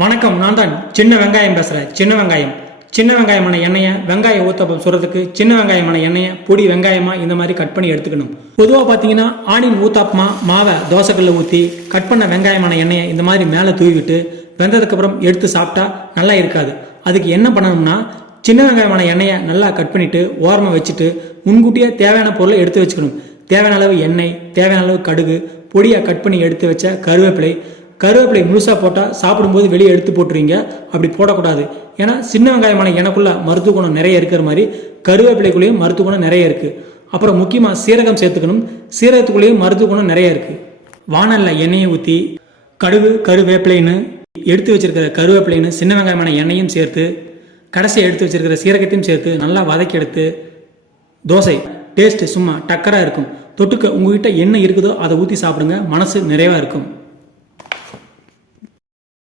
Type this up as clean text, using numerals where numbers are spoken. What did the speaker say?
வணக்கம். நான் தான் சின்ன வெங்காயம் பேசுகிறேன். சின்ன வெங்காயமான எண்ணெயை வெங்காய ஊத்தப்பம் சுடுறதுக்கு சின்ன வெங்காயமான எண்ணெயை பொடி வெங்காயமாக இந்த மாதிரி கட் பண்ணி எடுத்துக்கணும். பொதுவாக பார்த்தீங்கன்னா ஆனியன் ஊத்தாப்பமா மாவை தோசைக்கல்ல ஊற்றி கட் பண்ண வெங்காயமான எண்ணெயை இந்த மாதிரி மேலே தூவிட்டு வெந்ததுக்கப்புறம் எடுத்து சாப்பிட்டா நல்லா இருக்காது. அதுக்கு என்ன பண்ணணும்னா சின்ன வெங்காயமான எண்ணெயை நல்லா கட் பண்ணிட்டு ஓரமாக வச்சுட்டு முன்கூட்டியே தேவையான பொருளை எடுத்து வச்சுக்கணும். தேவையான அளவு எண்ணெய், தேவையான அளவு கடுகு, பொடியாக கட் பண்ணி எடுத்து வச்ச கருவேப்பிலை முழுசாக போட்டால் சாப்பிடும்போது வெளியே எடுத்து போட்டுருவீங்க. அப்படி போடக்கூடாது. ஏன்னா சின்ன வெங்காயமான எண்ணெய்க்குள்ள மருத்துவ குணம் நிறைய இருக்கிற மாதிரி கருவேப்பிலைக்குள்ளேயும் மருத்துவ குணம் நிறைய இருக்குது. அப்புறம் முக்கியமாக சீரகம் சேர்த்துக்கணும். சீரகத்துக்குள்ளேயும் மருத்துவ குணம் நிறைய இருக்குது. வானல்ல எண்ணெயை ஊற்றி கருவேப்பிலைன்னு எடுத்து வச்சிருக்கிற கருவேப்பிலைன்னு சின்ன வெங்காயமான எண்ணெயும் சேர்த்து கடைசியாக எடுத்து வச்சிருக்கிற சீரகத்தையும் சேர்த்து நல்லா வதக்கி எடுத்து தோசை டேஸ்ட்டு சும்மா டக்கராக இருக்கும். தொட்டுக்க உங்ககிட்ட என்ன இருக்குதோ அதை ஊற்றி சாப்பிடுங்க. மனசு நிறைவாக இருக்கும்.